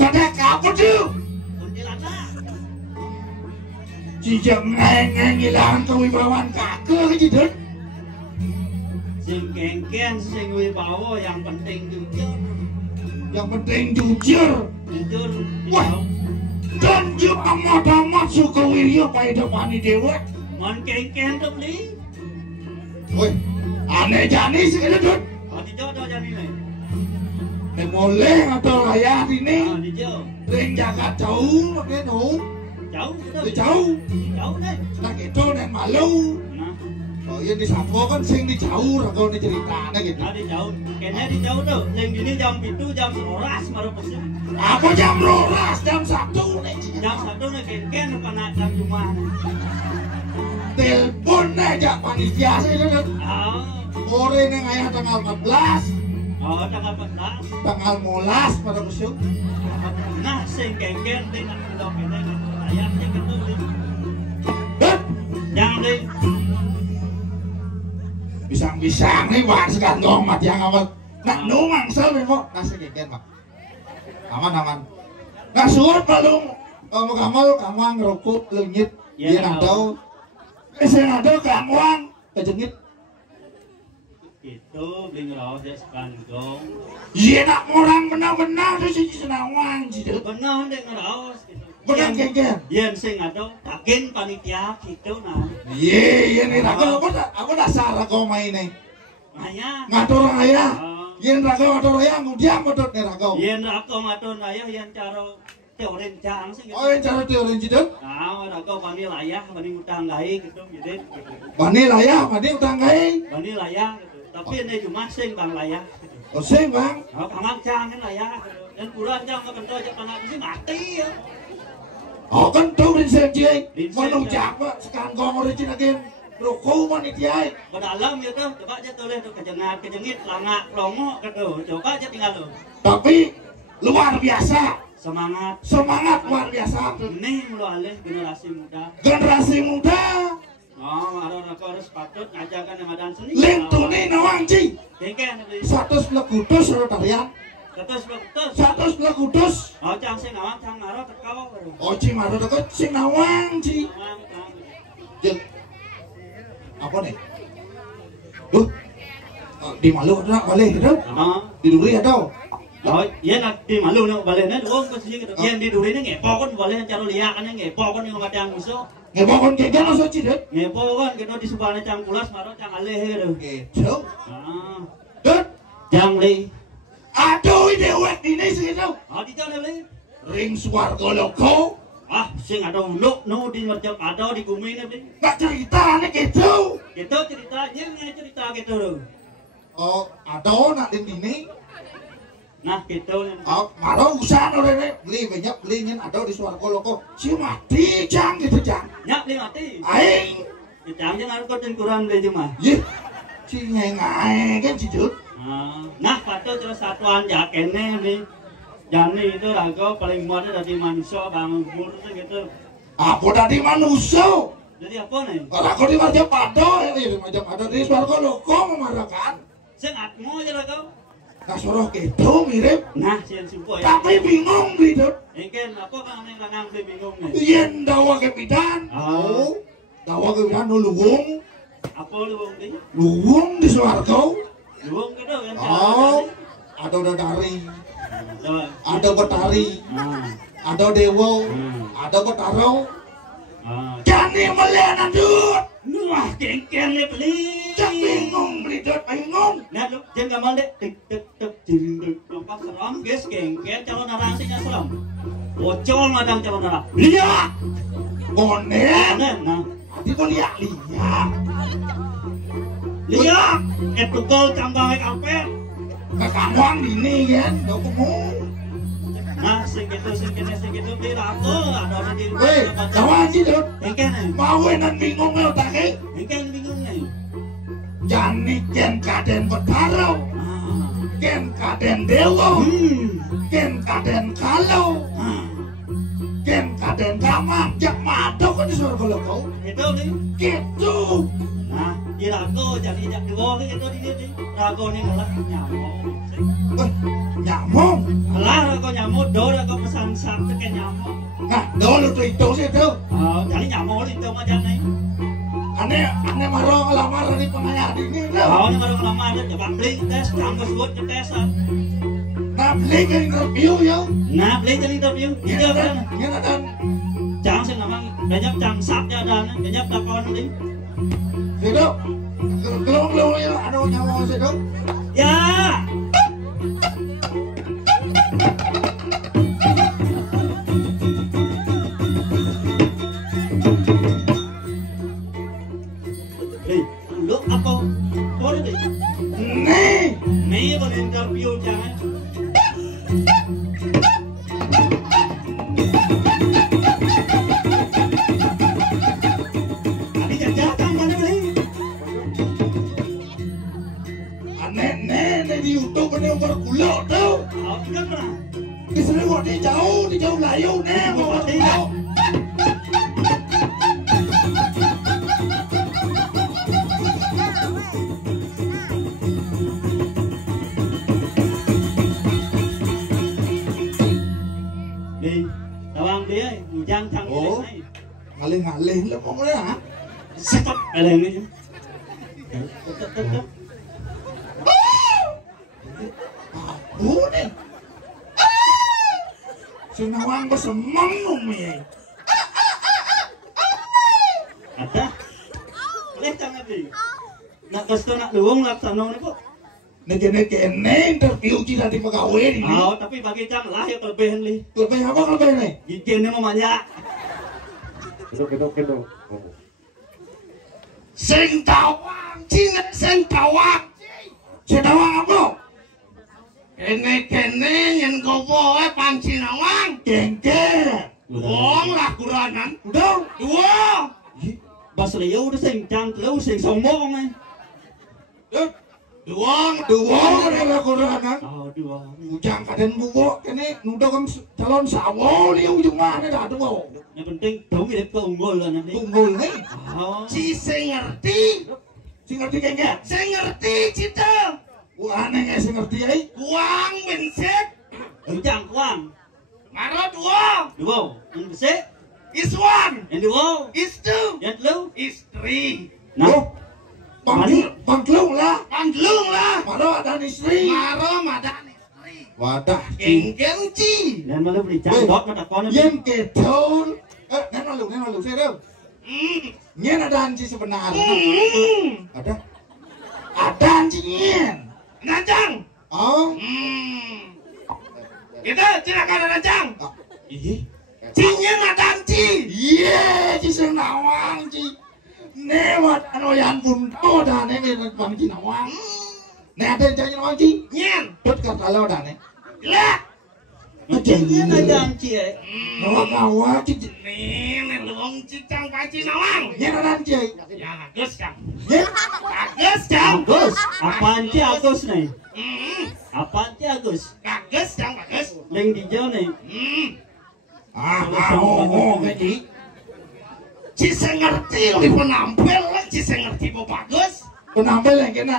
Kadek apa tuh? Jijak ngilangan kewibawaan kakek gitu. Sing kengken, sing wibawa, yang penting jujur. Yang penting jujur. Jujur. Wah, dan jauh amat suka wirya pada depan dewa. Mon kengken tuh beli. Woi, aneh jani sih gitu. Oh dijodoh jadi nih. Boleh atau layak ini? Oh dijodoh. Ring jaga jauh, makanya dong. Jauh. Jauh. Jauh deh. Nah gitu dan malu. Nah. Oh iya di Sapo kan sing di jauh rago ni ceritanya gitu. Nah di jauh. Kayaknya di jauh tuh. Yang gini jam 7 jam 12 baru pesen. Apa jam 12 jam 1 nih? Jam 1 nih kengken pada jam Jumat. Telepon aja panitia sih kan. Oh. Ore neng ayah tanggal 14. Oh tanggal 14. Tanggal 12 pada besok. Nah sing kengken dengan kita kene ayatnya gitu. Jangan deh. Bisang-bisang nih wah sekantong mati yang awal. Nak numang sel memang nasi keken pak. Aman. Nah surat palung kamu ngerokok lenyit. Dia nadau. Saya nadau kamuang kejengit. Itu beli ngerawat ya sekantong. Iya nak orang benar-benar tuh sih senawang gitu. Benar deh ngerawat gitu. Benar keken. Yen sing ada kagen panitia gitu nah. Iya nih rago aku dasar rago main nih. Maya. Ngatur ayah. Yen rago ngatur ayah kemudian ngatur nih rago. Yen rago ngatur ayah yen cara teori cang sih gitu. Oh yang cara teori gitu? Nah rago bani layah bani utang gai gitu gitu. Bani layah, bani utang gai. Bani layah gitu. Tapi ini cuma sing bang layah. Oh sing bang. Oh kamang cang kan layah. Dan kurang cang kentol aja panak sih mati ya. Oh kan tuh rinsen jeng. Manung japa sekangkong origin again. Roko manitia. Berdalam ya tuh. Coba aja tulis tuh kejengit, langak, longo gitu. Coba aja tinggal tuh. Tapi luar biasa. Semangat luar biasa. Ini mulu alih generasi muda. Generasi muda. Oh, harus patut ngajakan yang ada seni. Lintuni nawang ci. Kengken. 100 lekudus tarian. 100 lekudus. Oh, cang sing nawang cang ngaro tekau. Oh, ci maro tekau sing nawang ci. Jeng. Apa nih? Di Malu ada boleh gitu? Di Duri ada. Oh, iya nak di Malu nak boleh nih. Uang kasih gitu. Yang di Duri nih ngepok kan boleh cara lihat kan ngepok kan yang ada yang musuh. Ngepok kan kayak gimana sih deh? Ngepok kan kita di sebelah cang pulas maro cang aleh gitu. Gitu. Dut. Cang li. Aduh ini wet ini sih itu. Oh di jalan li. Ring Swarga Loko. Ah, sing ada unduk, no di mercap ada di bumi ini. Nggak ceritanya gitu. Gitu ceritanya cerita gitu loh. Oh, ada nak di sini. Nah, gitu. Oh, maro usaha oleh beli banyak belinya ada di Swarga Loko. Si mati jang gitu jang. Nyak beli mati. Aing. Jang jangan kau kurang beli cuma. Yeh, si ngengai kan si Jut. Nah, patut terus satuan jakene nih. Jani itu rago paling muatnya dari manusia bangun umur gitu. Apa dari manusia? Jadi apa nih? Rago di Majapahit, di Majapahit di Swarga Loko memarakan. Sing atmo aja rago. Nah suruh gitu mirip. Nah, sian simpo ya. Tapi bingung gitu. Ingin apa kan yang kanang beli bingung nih? Yen dawa kepidan. Oh. Dawa kepidan luwung. Apa luwung di? Luwung di Swarga. Luwung gitu kan. Oh. Ada dari. Ada Betari. Ada Dewa. Ada Betaro. Jani melihat dut. Wah, kengken nih beli. Cak bingung beli dut bingung. Nah, lu jangan gamal deh. Tik tik tik jinduk. Lompat seram, guys, kengken calon narasinya seram. Bocor madang calon narasi. Lihat. Bonen. Nah. Itu lihat. Lihat. Itu gol cambang kapet. Kekamuan ini kan, gak ngomong. Nah, segitu beli rato, ada di. Weh, kawan sih dut. Kengken. Mau enak bingung ya otaknya. Kengken bingung nih. Jani ken kaden Betaro. Ken kaden Dewa. Ken kaden Kalau. Ken kaden Kamang. Jak madok kok disuruh kalau kau? Itu nih. Gitu. Nah, di rago jadi jak dua gitu di sini. Rago nih malah nyamuk. Nyamuk. Malah rago nyamuk, do rago pesan satu kayak nyamuk. Nah, dulu tuh itu sih tuh. Oh, jadi nyamuk itu aja nih. Aneh marah ngelamar di pengayah ini loh. Oh, ini baru ngelamar coba beli tes, campur buat tesan. Nah, beli ke interview ya. Nah, beli ke interview. Iya kan? Iya kan. Chàng xin namang banyak chàng sap ya dan banyak takon nih. Sido. Kelong ya ada nyawa sido. Ya. Lu apa? Boleh deh. Nih boleh interview jangan. Di YouTube ini umur gula tuh. Di sini kok di jauh layu nih mau tahu. Đi, tawang dia, hujang thang Oh, ngalih lah mau ya. Sekap aleng ni. Udah. Sinawang ko semang umi. Ada. Boleh jangan di. Nak gusto nak luwung laksana ni po. Nege-nege interview kita di pegawai ini. Oh, tapi bagi cang lah ya kelebihan li. Lebih apa lebih nih? Gigin ni mau banyak. Kedok. Sing tawang, Cina sing tawang. Sing tawang apa? Kene yen gowo Pancinawang gengger. Wong lah kuranan. Udah, dua. Bas liu udah sing cang liu sing sombong ni. Dua adalah kuranan. Oh, dua. Ujang kaden bubo kene nudo kan calon sawo liu cuma ada dah dua. Yang penting dong hidup ke unggul lah nanti. Tunggul nih. Oh. Si sing ngerti gengger. Sing ngerti cita. Wah aneh nggak sih ngerti ya? Kuang benset. Ujang kuang. Maro dua. Dua. Yang besar. Is one. Yang dua. Is two. Yang lu. Is three. Nah. Panglung lah. Maro ada istri. Wadah. Geng ci. Dan malu beli cang dot mata kon. Yang keton. Neno lu saya dong. Nyen ada anci sebenarnya. Ada. Ada anci nyen. Najang. Oh. Kita silakan Najang. Ih. Cinya nadanci. Iya, ci sing nawang ci. Newat anu yan bunto dah ne pan ci nawang. Ne ada janji nawang ci. Nyen. Tut kata lo dah ne. Lah. Cinya nadanci. Nawang kawa ci. Nih, luang cicang paci nawang. Nyen nadanci. Ya, Agus kang. Nyen. Agus kang. Agus. Apaan ci Agus nih? Apaan ci Agus? Agus kang, Agus. Leng di jauh nih. Gaji. Cise ngerti li penampil, cise ngerti bu bagus. Penampil yang kena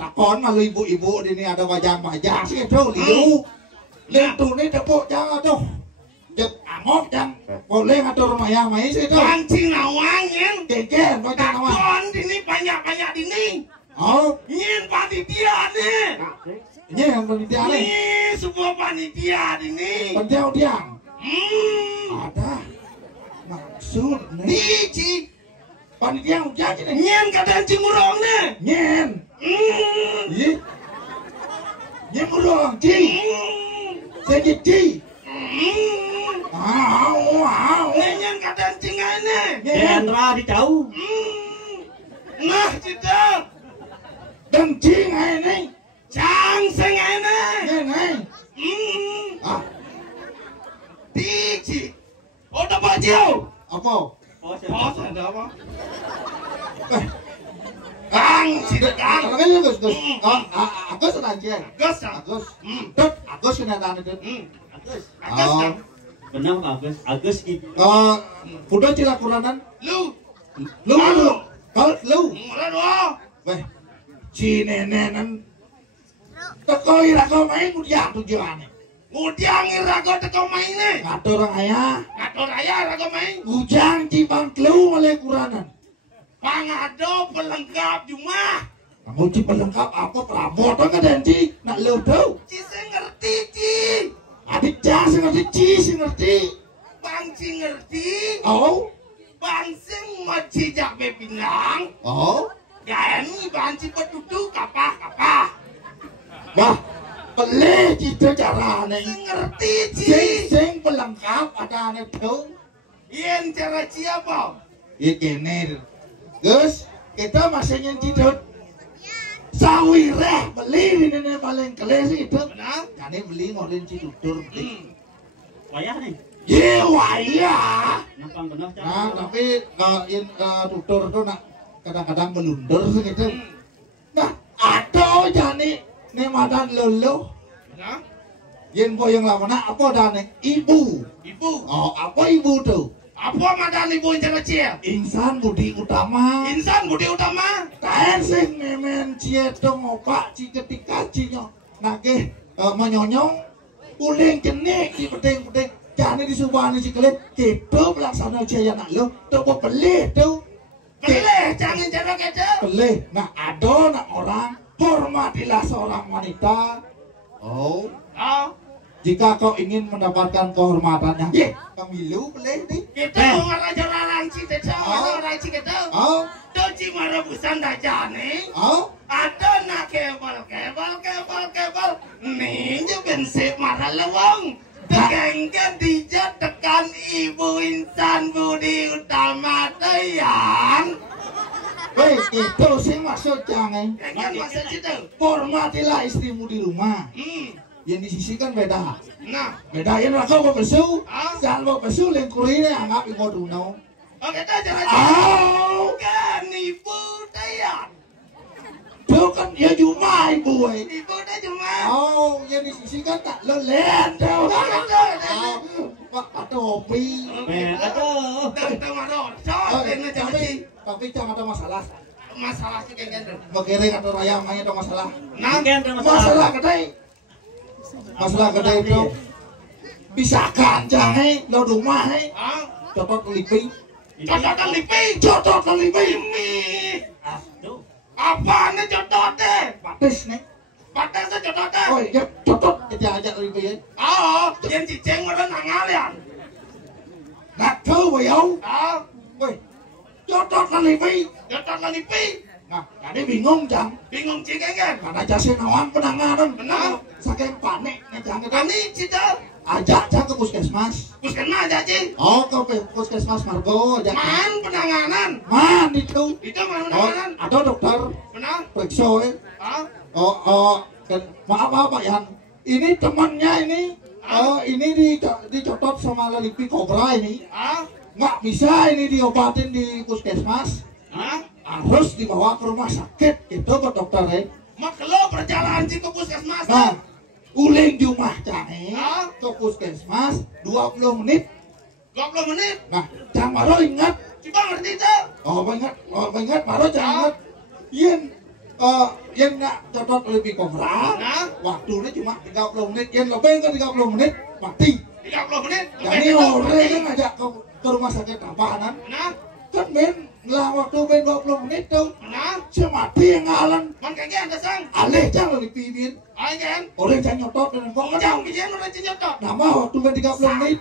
takon malu ibu-ibu di ini ada wajah-wajah sih itu liu. Liu nih dapuk jangan tuh. Jep angok yang boleh ngatur maya-maya sih itu. Pancing nawang yen. Gegen wajah nawang. Takon dini banyak-banyak dini. Oh, Yen panitia nih. ini yang panitia nih. Nih, sebuah panitia dini. Panitia diam. Ada. Maksud nih. Nih, Ci. Panitia ujian nih. Nyen kadang cingurong nih. Nyen. Iya. Nyen murong ci. Sedikit ci. Nyen kadang cingai nih. Kendra di jauh. Nah, cita. Dan ci ngai nih. Cang sengai nih. Nyen ngai. Ah, Ci. Udah baju. apa? Oh, Bos ada apa? Kang, sida Kang. Kalau kan Agus, Gus. Agus ada aja. Gus, Kang. Agus. Tut, Agus kena tangan itu. Agus, Kang. Benar Agus, Agus gitu. Udah cila kuranan. Lu. Kalau lu. Mulai doa. Weh, si nenenan. Teko ira kau main mudiang tujuannya. Mudiang ira kau teko main nih. Ngatur orang ayah. Ngatur ayah ira kau main. Ujang cibang kelu oleh kuranan. Pangado pelengkap cuma. Kamu ci pelengkap apa perabotan ke denci? Nak lu tau? Ci saya ngerti Ci. Adik cah sih ngerti, ci sih ngerti. Bang Ci ngerti. Oh, Bang Sing mau cijak bepinang. oh, Ya ini Bang Ci petutu kapah. wah, pelih cita caranya. Saya ngerti Ci. Sing pelengkap ada aneh tau. Yen cara Ci apa? Ya kene, Gus, kita masih nyanyi cidut. Sawireh beli ini paling keles itu. Benar? Jadi beli ngolin cidutur. Wayah nih. Ye wayah. Nampang benar cara. Nah, tapi tutur itu nak kadang-kadang melundur gitu. Nah, ada jani nih madan lolo. Benar? Yen boyong lawana apa dane? Ibu. Ibu. Oh, apa ibu tuh? Apa madan ibu yang cara Ci? Insan budi utama. Insan budi utama. Kaen sing memen cieto ngopak ci ketika cinyo nagih menyonyong uling kenik di pedeng-pedeng jane disubani ci kelit kedo pelaksana jaya nak lo toko pelih tuh Boleh, jangan cara kece. pelih. Nah ada nak orang hormatilah seorang wanita. Oh, Oh, jika kau ingin mendapatkan kehormatannya, ye pemilu pelih nih. kita mau ngaraja orang Ci teh, orang Ci kita. Oh, Doci marah busan dah jane. oh, Ada nak kebal. Nih je bensip marah lewang. Tegengkan dijat tekan ibu insan budi utama tayang. weh itu sih maksud jangan. Dengan masa situ. Hormatilah istrimu di rumah. Yang disisikan beda. Nah, Bedain raka mau besu, Ah. jangan mau besu lengkurine anggap ibu duno. oke dah jangan. Oh, Kan ibu tayang. tuh kan ya cuma ibu eh. Ibu dah cuma. Oh, yang disisikan tak lelen tuh. Pak topi. Aduh. Tentang marah. Cok, ini jangan Ci. Tapi jangan ada masalah. Masalah sih kayak gitu. Begini kata raya mainnya ada masalah. Nah, Mungkin ada Masalah gede. Masalah gede itu. Bisakah jangan lo rumah eh. ah, Cocok kelipi. jodoh lipi. Cocok kelipi. Ini. Aduh. Apa nih jodoh deh? Patis nih. Patah jodoh deh. Oh iya cocok kita ajak kelipi ya. Oh, yang cicing orang ngalian. Nak kau bayau. Ah, Woi, cocok kelipi. jodoh lipi. Nah, jadi bingung jang. Bingung cicing kan? Karena jasa nawan penanganan. Benar. Saking panik nih jang kita. Kami cicing. Ajak jang ke puskesmas. Puskesmas aja Ci. Oh, ke puskesmas Margo ajak. Man penanganan. Man itu. Itu man Oh, penanganan. ada dokter Benar? periksa ya. Ah, Dan maaf Pak Yan. Ini temannya ini. Ini dicocok sama lelipi kobra ini. ah, Nggak bisa ini diobatin di puskesmas. ah. Harus dibawa ke rumah sakit gitu ke dokter. Mak lo perjalanan Ci ke puskesmas. Nah, uling jumlah jange Ah. ke puskesmas 20 menit. 20 menit. Nah, jangan baru ingat. Coba ngerti tuh. Oh, ingat baru jangan ingat. Yen nggak cocok lebih kobra. Nah, Waktunya cuma 30 menit. Yen lebih ke 30 menit mati. 30 menit. Jadi orang kan ngajak ke rumah sakit tampanan. Nah, Kan ben lah waktu ben 20 menit tuh. nah. Si mati yang ngalan. Man kagak ada sang. Alih jangan lebih pibin. Ayo kan. Orang jangan nyotot dengan kok kan. Jauh bijian udah cinyotot. Nama waktu ben 30 menit.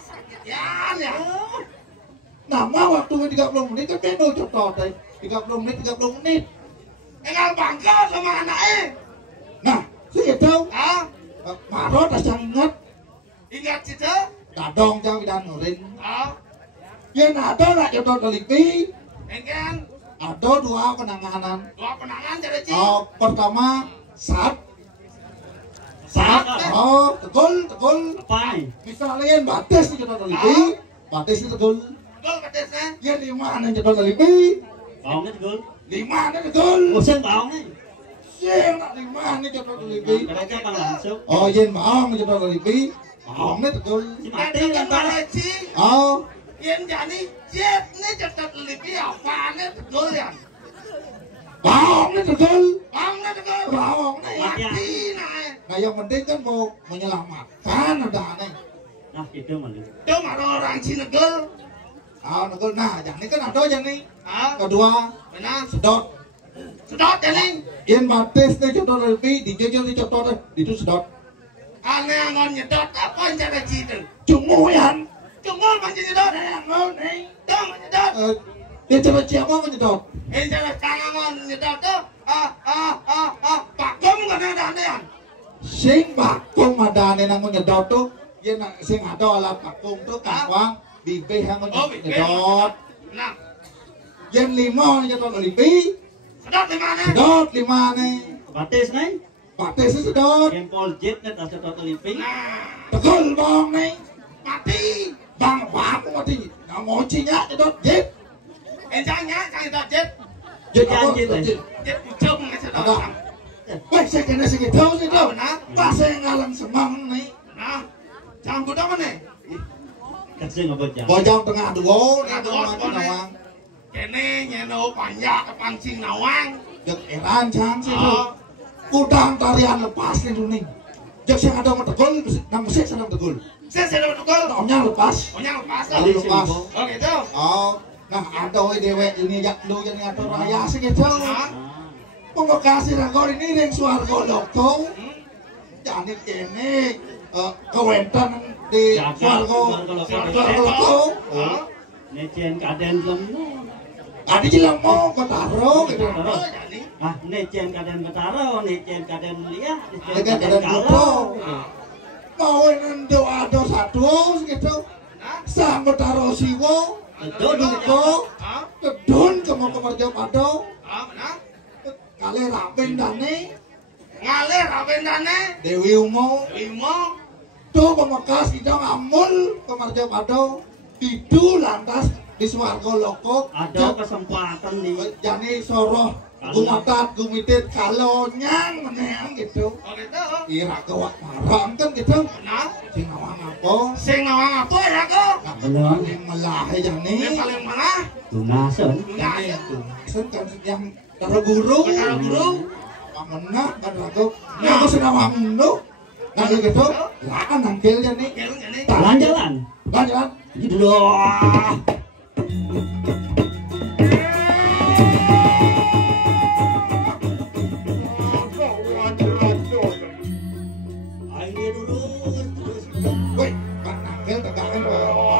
Sakit ya. Nama waktu ben 30 menit kan ben nyotot. 30 menit 30 menit. Enggak bangga sama anaknya. Nah, segitu. Ah, Marot asal ingat. ingat situ. Dadong jangan bidan nurin. Ah, Yang ada nak nyotot kelipi. enggan. Ada dua penanganan. Dua penangan jadi Ci. Pertama sat. Saat. Oh, tegul. Apa nih? Misalnya batas di nyotot kelipi. Batas itu tegul. Gol pedesnya. Ya lima nih nyotot kelipi. Baongnya tegul. 5 nih tegul. Bosan baongnya. Siang nak 5 nih nyotot kelipi. Kerja pang langsung. Oh, yen mau nyotot kelipi. Bong nih tegul. Si mati Kan kan Pak. Malaysia. Oh, Yen jani jet nih cetet lipi apa nih tegul ya. bong nih tegul. Bang nih tegul. Bong nih. Mati nah. Nah yang penting kan mau menyelamatkan ada nih. Nah gitu malu. Tuh malah orang Cina tegul. Ah tegul. Nah yang ini kan ada yang nih. Ah, Kedua benar. sedot. Sedot jani. Yen batis nih contoh lebih dijajal di contoh itu sedot. Aneh angon nyedot apa yang cara Cina? Cumuyan. Cungol macam nyedot. Angon nih. Tuh nyedot. Dia cara siapa menyedot? Yang cara kangen nyedot tuh. Pakum kan ada aneh. Sing bakung madane nang nyedot tuh. Yen sing ada alat bakung tuh kawang bibih yang Oh, bibih. nyedot. Nah, Yen lima nyedot lebih. sedot di mana? Sedot lima nih. Batis nih. Batis sedot. Gempol jet nih tas sedot limping. Nah, Tegul bong nih. mati. Bang aku mati. Nggak ngocinya nyedot jet. Jangan sedot jet. Jet Jangan apa? jet, eh. Jet. Jet pucung nih sedot. Ada. Weh saya kena segitu sih tuh. Nah, Pas saya ngalang semang nih. nah, jangan budak mana? Kasih ngebocah. Bojong tengah dua. Tengah dua, Nawang sebenarnya. nawang. Kene nyeno panjang ke pancing nawang. Jek eran cang sih tuh. Oh, Udang tarian lepas nih tuh nih. Jek sing ada mah tegul. Nang musik senang tegul. saya sudah betul. Taunya lepas. Pokoknya lepas. Lalu lepas. Oh gitu. Oh, nah ada we dewek ini jak lu yang ngatur raya sih gitu. Nah, Pemekasi ragor ini ring suarga loko. Jadi kene kewentan di suarga loko. Necen kaden belum. Adi jelang mau ke taro gitu. oh jadi. Ah, necen kaden betaro, necen kaden liah, necen Dengan kaden keadaan kalau. loko. Mau doa satu gitu. Nah, Sang betaro siwo. Betul Loko. ah, Kedun kemo kemerja pado. benar. Kali rapin dane. Ngalir abendane. Dewi Umo. Imo. Tuh pemekas kita ngamul kemerja pado. Tidu lantas di suarga loko. Ada kesempatan nih. Jani soroh gumatat gumitit kalau nyang meneng gitu. Oh gitu. Ira kewak marang kan gitu. Nah, Sing awang apa? sing nawang apa ya kok? Nah, Belum. paling melahe jani. Yang paling mana? Tunasan. Enggak Jani ya. itu. Sen kan yang karo guru. Karo guru. Pamenah kan aku. Nah aku sedang wangundo. Nah gitu. Lah kan nangkil jani. Oke, jadi. Jalan-jalan. Jalan. Gitu doang. Ayo dia dulu. Terus. Woi, Pak Nangkil tegakan Pak.